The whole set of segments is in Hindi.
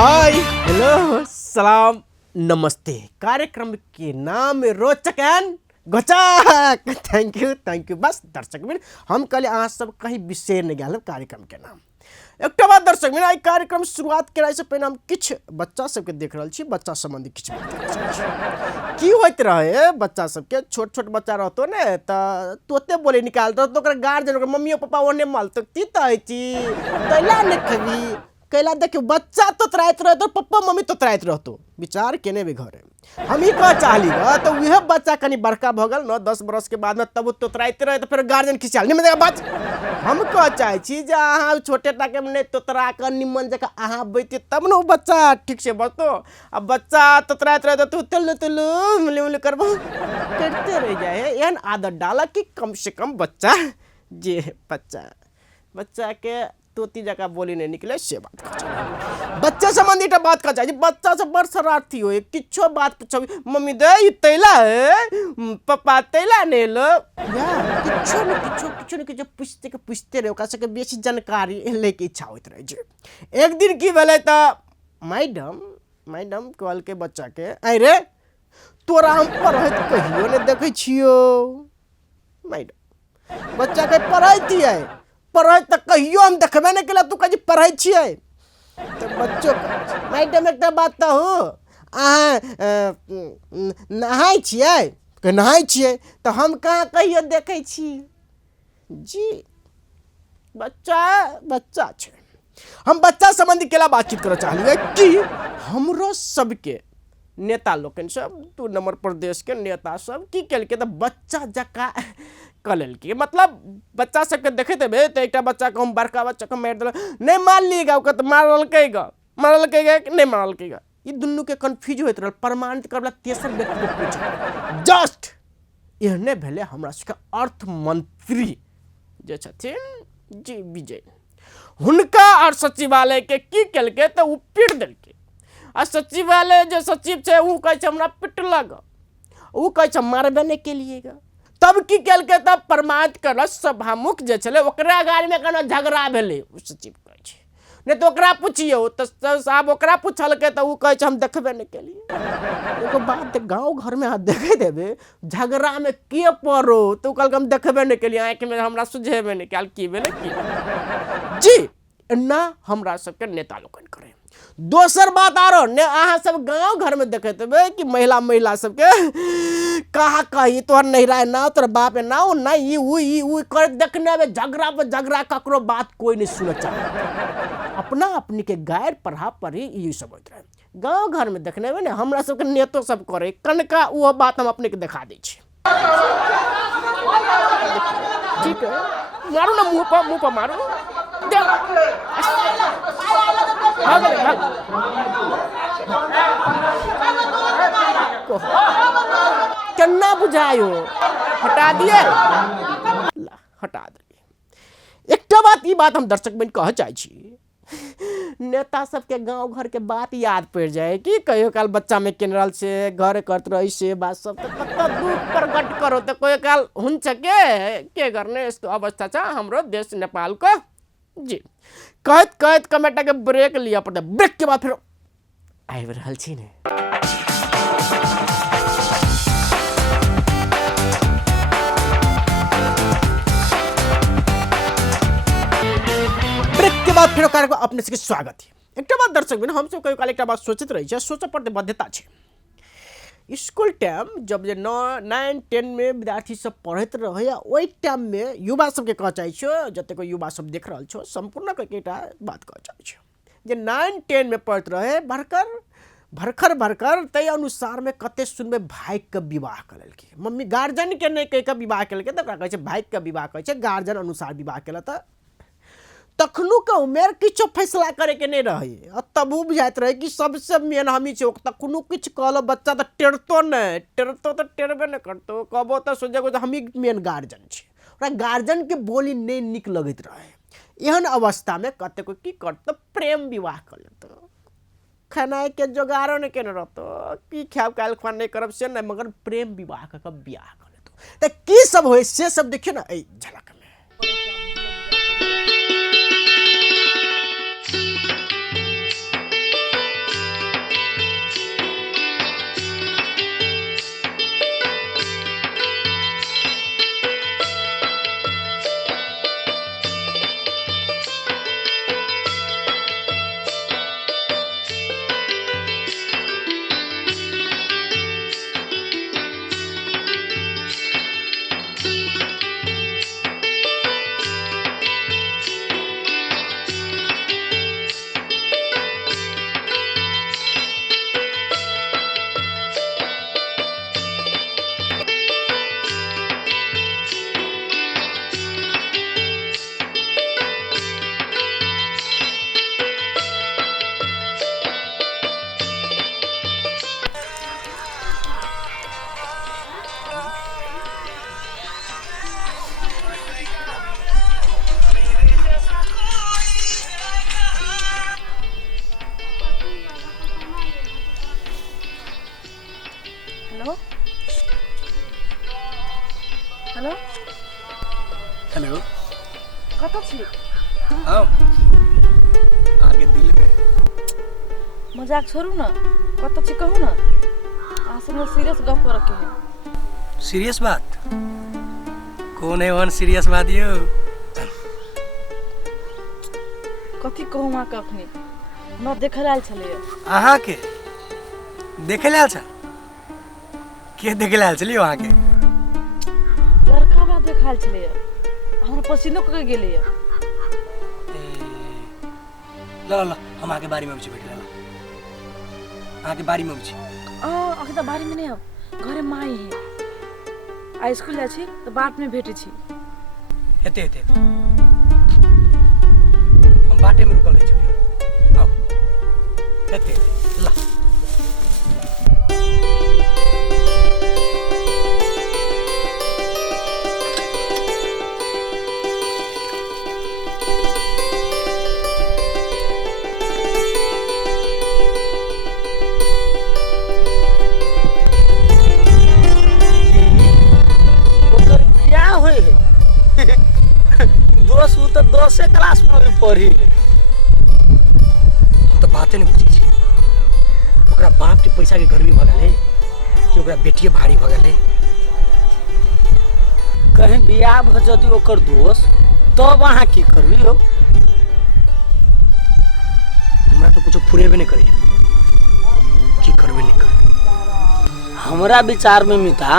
हाय हेलो सलाम नमस्ते। कार्यक्रम के नाम रोचक एंड गचक। Thank you. बस दर्शक मित्र हम कल अहाँ सब कहीं बिसर नहीं गया कार्यक्रम के नाम। एक बात दर्शक मित्र कार्यक्रम शुरुआत कराए से पहले हम किछ बच्चा सबके देख रहा छी। बच्चा संबंधी किछ बात की होइत रहे। बच्चा सबके छोट छोट बच्चा रहतो ने तोते बोले निकालतो तो ओकर गार्जियन ओकर मम्मी पापा ओने मालतो ती तैची तैला ने खबी कैला देखियो बच्चा तो त्राइत रहतो पप्पा मम्मी तो त्राइत रहतो विचार केने भी घरे हम ही कह चाहली तो वह बच्चा कनी बड़का भ गल 9-10 बरस के बाद में तब तो त्राइत रहे तो फिर गार्जियन खिचाल नहीं मतलब बात हम कह चाहे छी जे अहाँ छोटे टाके में तोतरा के निमन जका अहाँ बैठे तब न बच्चा ठीक से बचतो। अब बच्चा तोतराइत रहे तो तुल्लू मुली करबो करते रह जाए एहन आदत डाला कि कम से कम बच्चा जे बच्चा के तोती जगह बोली नहीं निकले से बात बच्चा संबंधी बात का चाहिए। बच्चा से बड़ शरारती हो किछो बात पूछो मम्मी दे तैला है पापा तैला ने लो किछो पूछते रहे ओकरा सबके बेसी जानकारी लेके इच्छा होइत रहे जे। एक दिन की भेलै त मैडम कहल के बच्चा के आई रे तोरा हम पढ़ैत कहियो ने देखै छियो। मैडम बच्चा के पढ़ैती है पढ़ै त कहियो हम देखबे नहीं केला तू कहीं पढ़ै छियै तो बच्चों मैडम एक बात तो हो अहाँ नहाय छियै नहाय छियै तो हम कहाँ कहियो देखै छी जी। बच्चा छै हम बच्चा संबंधी केला बातचीत करऽ चाहलिए कि हमरो सबके नेता लोकन सब 2 नंबर प्रदेश के नेता सब की केलके तो बच्चा जका कलल की मतलब बच्चा सबके देखे देबे तो एक बच्चा को हम बड़का बच्चा को मार दिल नहीं मान लीगा ओकर तो मारलकैगा कि नहीं मारलकैगा ये दुनू के कंफ्यूज होइत रहल। प्रमाणित करला तेसर व्यक्ति को पूछ जस्ट एहने भेले हमरा सबके अर्थ मंत्री जे छथिन जी विजय हुनका और सचिवालय के की केलके तो उ पीट देलके आ सचिवालय जो सचिव छे उ कहै छे हमरा पिटलक उ कहै छे मारबे नहीं के लिएगा। तब की केलके तब प्रमाणित करल सभामुख जे छले ओकरा गाड़ी में कोनो झगड़ा भेले उ सचिव कहै छे नहीं तो ओकरा पूछियो तो साहब ओकरा पूछलके तो उ कहै छे हम देखबे नहीं के लिए। एगो बात गांव घर में हाथ देखे देबे झगड़ा में के पड़ो तो कहल हम देखबे नहीं के लिए आंख में हमरा सुझेबे नहीं काल की भेले की जी ना हमरा सबके नेता लोकन करे। दोसर बात आरो ने अहाँ सब गांव घर में देखे देबे कि महिला सबके कहा कही तोहर नहिरा ना तोर बाप ना नहीं उ कर देखने में झगड़ा पे झगड़ा ककरो बात कोई नहीं सुने चाहे अपना अपनी के गैर पढ़ा पढ़ी ये सब होइत रहे। गांव घर में देखने में ना हमरा सबके नेतो सब करे कनका वो बात हम अपने के दिखा दै छी ठीक है मारू ना मुंह पर मारू केना बुझायो हटा दिए हटा दिए। एक बात ई बात हम दर्शक बन कह चाहे छी नेता सबके गांव घर के बात याद पड़ जाए कि कहियो काल बच्चा में केनरल से घर करत रही से बात सब तो कत दुख प्रकट करो तो कोई काल हुन के करने अवस्था था हमरो देश नेपाल को जी। कहत कमेटा के ब्रेक लिया पड़ता ब्रेक के बाद फिर आबि रहल छी ने ब्रेक के बाद फिर कार्यक्रम अपने सबके स्वागत है। एक बात दर्शक बिन हम सब कहियो काल एक बात सोचत रही छै सोच पड़ते बाध्यता छै। स्कूल टाइम जब जे 9-10 में विद्यार्थी सब पढ़त रहे ओई टाइम में युवा सबके कह चाहे छो जते को युवा सब देख रहल छो संपूर्ण के एकटा बात कह चाहे छो जे 9-10 में पढ़त रहे भरकर तय अनुसार में कते सुनबे भाई के विवाह करल के मम्मी गार्जियन के नहीं कह के विवाह करल के त कहै छै भाई के विवाह कहै छै गार्जियन अनुसार विवाह केला त तखनु के उमेर किछो फैसला करे के नहीं रहे तब बुझाइत रहे कि सबसे मेन हमी छै तखनु किछ कहलो बच्चा तो टेरतो तो टेरबे नहीं करतो कहबो तो सोचेगो हमी मेन गार्जियन छै ओकरा गार्जियन के बोली नहीं निक लगैत रहे। एहन अवस्था में कते को की करतो प्रेम विवाह कर लेतो खाना के जोगाड़ो नहीं केने रहतो की खाब काल खान नहीं करब से नहीं मगर प्रेम विवाह का बियाह कर लेतो त की सब होय से सब देखियो ना ए झलक में। हेलो हेलो कता छी हम आगे दिल में मजाक छोड़ू न कता छी कहू न आसन सीरियस गप कर के है सीरियस बात कौन है वन सीरियस बात यो कथी कहू माँ कखनी न देखल आयल छलै अहाँ के देखे लाल छल के देखे लाल छलिए वहाँ के लड़का बा देखाल छलै हमरा पसीनो क गेलै ल ल हम आके बारी में उछि बैठ रहल आके बारी में उछि अखन त बारी में नहीं अब घरे माई है आ स्कूल जाइ छी त बाट में भेटै छी हेते हेते हम बाटे में रुकल रही छी आओ हेते ला दोसे क्लास में पढ़ी तो बाते नहीं बुझी छी ओकरा बाप के पैसा के गर्मी भगल है कि ओकरा बेटिए भारी भगल है कहीं बियाह भ जदी ओकर दोस्त तब अहाँ की करबी हो हमरा तो कुछ फुरेबे नहीं करे की करबे नहीं करे हमरा विचार में मिता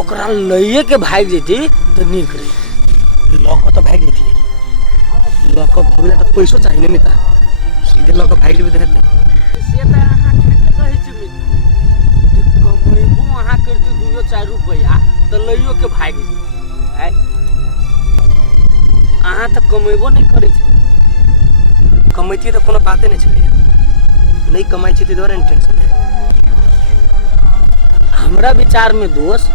ओकरा लइए के भाग जेती तो नीक रही लौका तो भाग देती लौका भूले तो पैसो चाहिए नहीं मिता सीधे लौका भाग जेबे देते से त अहाँ ठीक कहै छी मिता जे कमैबो अहाँ करती 2-4 रुपया त लइयो के भाग जेती आय अहाँ त कमैबो नहीं करै छी कमैती तो कोनो बाते नहीं चले नहीं कमाई छी तो टेंशन है हमरा विचार में दोस्त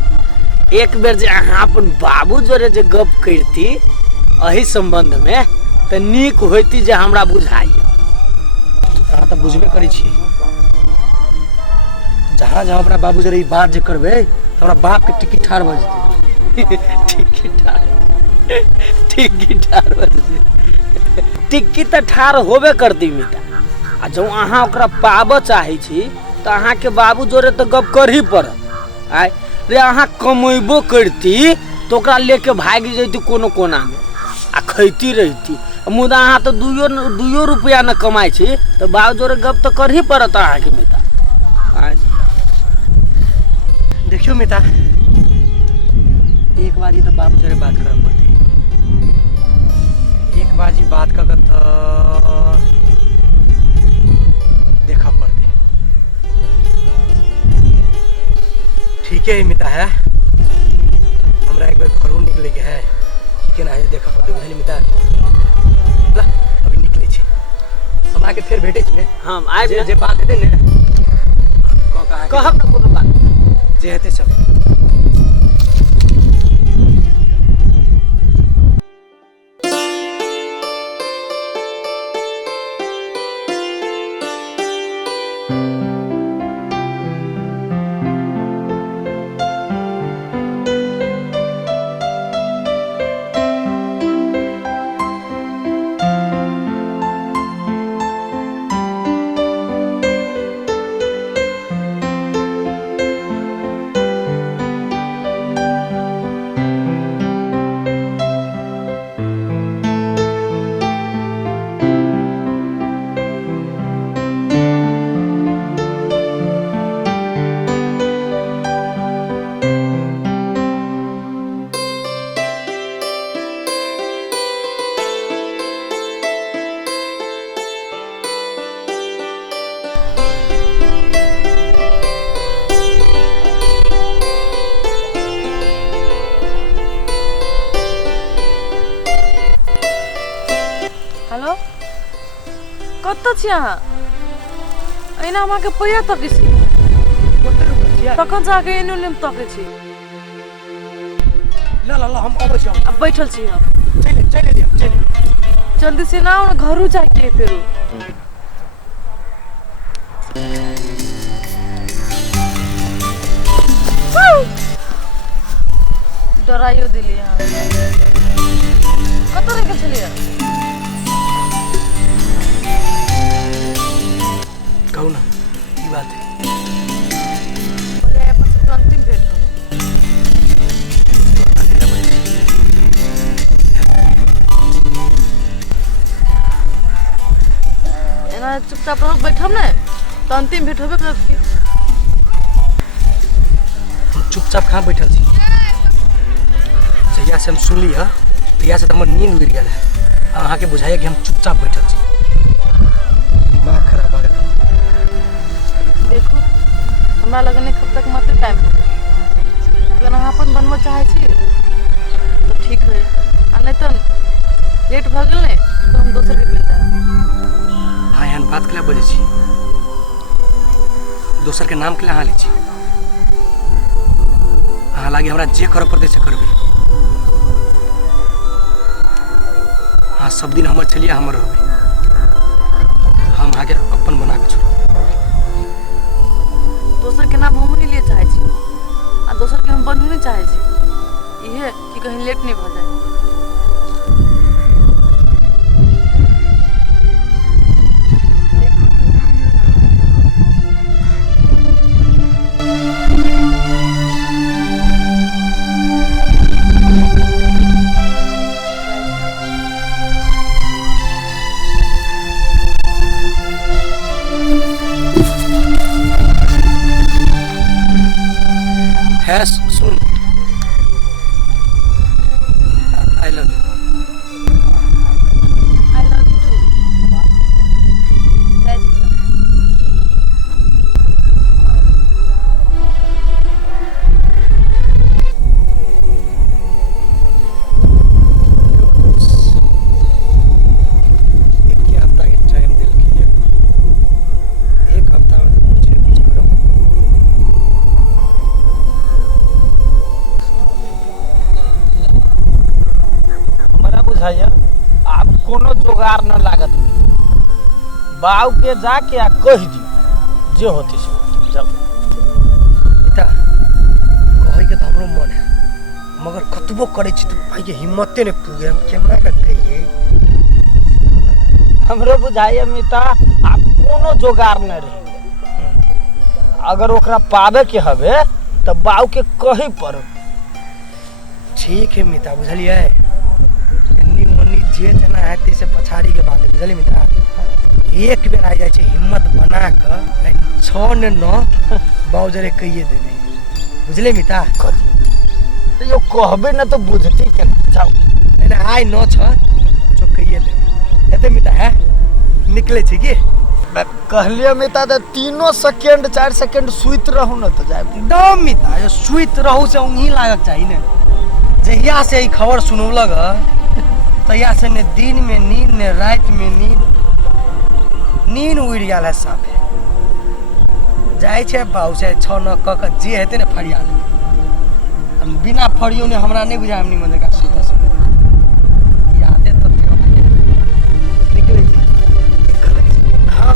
एक बेर जे अहाँ अपन बाबू जोरे जे गप करती अही संबंध में त नीक होती जे हमरा बुझाई अहाँ तो बुझबे करै छी जहाँ जहाँ अपना बाबू जोरे बात जे करबे तो हमरा बाप के टिकी ठार भ जेतै टिकी ठार भ जेतै टिक्की त ठार होबे करती मिटा आ जब अहाँ ओकरा पाबऽ चाहै छी त अहाँ के बाबू जोरे त गप करही पड़त आय रे अहाँ कमेबो करती तो ओकरा लेके भाग जैती कोनो कोना में आ खैती रहती मुदा अहाँ तो 2 रुपया न कमाई छी तो बाबू जोरे गप तो करही पड़त अहाँ के मिता आय देखियो मिता एक बाजी तो बाबू जोरे बात करब पड़ते एक बाजी बात कर तो देखा पड़ते ठीक है मिता है हमरा एक बार घरों निकले के है ठीक है ना है देखा पड़ते बुझली मिता ला अभी निकले छी हम आके फिर भेटे छी ने हम आइ जे बात हेते ने कहब न कोनो बात जे हेते सब कत छी अहाँ एना हमरा के पैया तकै छी तखन जाके एने ओने तकै छी ला ला ला हम अबै छी अब बैठल छी हम चले जल्दी से ना और घरू जाके फेरू चोराइयो दिली हाँ कत रह छलिए कहू ना की बात है बोले अपन से तो अंतिम भेंट हो एना चुपचाप रह बैठब ने तो अंतिम भेंट होबे करत की हम चुपचाप कहाँ बैठल छी जहिया से हम सुनली है तहिया से तो हमर नींद उड़ गया है अहाँ के बुझाइए कि हम चुपचाप बैठल छी दिमाग खराब भऽ गेल देखो हमरा लगने कब तक मत टाइम हो अगर अहाँ अपन बनबो चाहे छी तो ठीक है आ नहीं तो लेट भ गेल ने तो हम दोसर के मिल जाए हाँ एहन बात के बोले छी दोसर के नाम के लिए हाँ ली छी हाँ लागे हमरा जे करऽ पड़तै से करबै हाँ सब दिन हमर छलिए हमर रहबै हम आगे अपन बना के छोड़ दोसर के नाम हम नहीं लिए चाहे छी आ दोसर के हम बनू नहीं चाहे छी इहे कि कहीं लेट नहीं भ जाए है सुन I love you I love you too जय श्री एक हफ्ता के टाइम दिल किया एक हफ्ता में तो कुछ नहीं कुछ करो हमारा बुझाइए आप कोनो जोगार न लागत बाऊ के जाके आ कह दी जे होती से होती। जाओ पिता कहे के तो हमरो मन है मगर कतबो करे छी तो भाई के हिम्मते नहीं पुगे हम केना के कहिए हमरो बुझाइए मिता आप कोनो जोगार न रही अगर ओकरा पावे के हवे तो बाऊ के कही पर ठीक है मिता बुझलिए एन्नी ओन्नी जे जना है से पछाड़ी के बात है बुझलिए मिता एक बेर आ जाए छै हिम्मत बना के 6 ने 9 बाऊ जरे कहिए देबे बुझले मिता तो यो कहबे न तो बुझती केना जाओ नहीं आइ 9 छ जो कहिए लेबे हेते मिता है निकले छी की कहलिए मिता तो 3 सेकंड 4 सेकंड सुइत रहू न तो जाए एकदम मिता यो सुइत रहू से उंगी लागक चाहिए ने जहिया से ई खबर सुनौलक तहिया से ने दिन में नींद ने रात में नींद उड़ गेल है साफे जाए छे बाऊ से 6 9 क के जे हेते ने फरिया ले हम बिना फरियो ने हमरा नहीं बुझाय हमनी मंदिर का सुबह से यादे तो थे निकले छी हां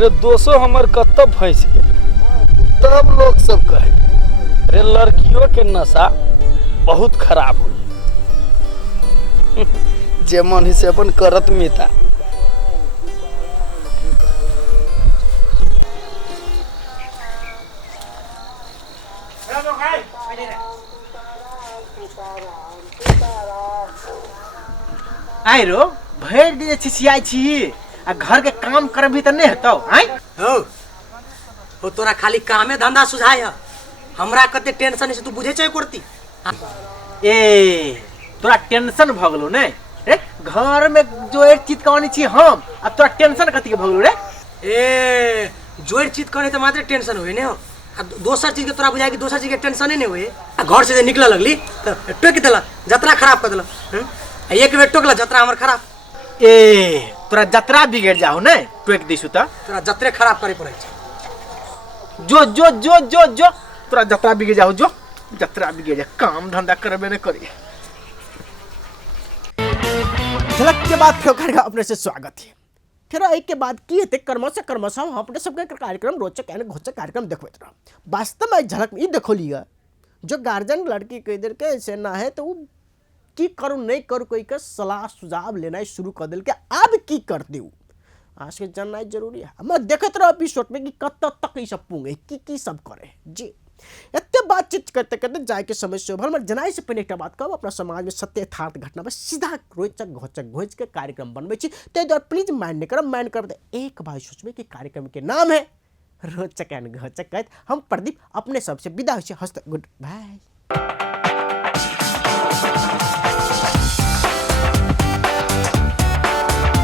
रे दोसो हमर कत्तो फंस गेल तब लोग सब कहे रे लड़कियों के नशा बहुत खराब हो जे मन से अपन करत मिता आई रो भर दिन छिछियाई छी आ घर के काम करबी त नहीं हेतौ आई हो तोरा खाली कामे धंधा सुझाय है हमरा कते टेंशन है से तू बुझे छै करती ए तोरा टेंशन भ गेलो ने रे घर में जो एक चीज कहानी छी हम आ तोरा टेंशन कथि के भ गेलो रे ए जोर चीज करे त मात्र टेंशन होय ने हो आ दोसर चीज के तोरा बुझाय कि दोसर चीज के टेंशन नहीं होय आ घर से निकल लगली त टोक देला जतरा खराब कर देला एक बेर टोकला जतरा हमर खराब ए तोरा जतरा बिगड़ जाओ ने टोक दिसु त तोरा जतरे खराब करे पड़ै छै जो जो जो जो जो तोरा जतरा बिगड़ जाओ जो जतरा बिगड़ जा काम धंधा करबे न करी झलक के बाद फिर अपने से स्वागत है फिर एक के बाद की हेतु क्रमशः हम अपने सबके कार्यक्रम रोचक यानी घोचक कार्यक्रम देखते रह। वास्तव में झलक में देखो लिया जो गार्जियन लड़की कह देर के ऐसे ना है तो की करूँ नहीं करूँ कोई का सलाह सुझाव लेना शुरू कर दिल के अब की कर दू आज के जानना जरूरी है। मैं देखते रहो एपिसोड में कि कत तक ये सब पूंगे की सब करे जी। इतने बातचीत करते करते जाए के समय से भर मैं जनाई से पहले एक बात कहूँ अपना समाज में सत्य यथार्थ घटना पर सीधा रोचक घोचक घोच के कार्यक्रम बनवे तो प्लीज माइंड नहीं करो माइंड कर दे एक बार सोचबे कि कार्यक्रम के नाम है रोचक एंड घोचक। हम प्रदीप अपने सबसे विदा हो हस्त गुड बाय।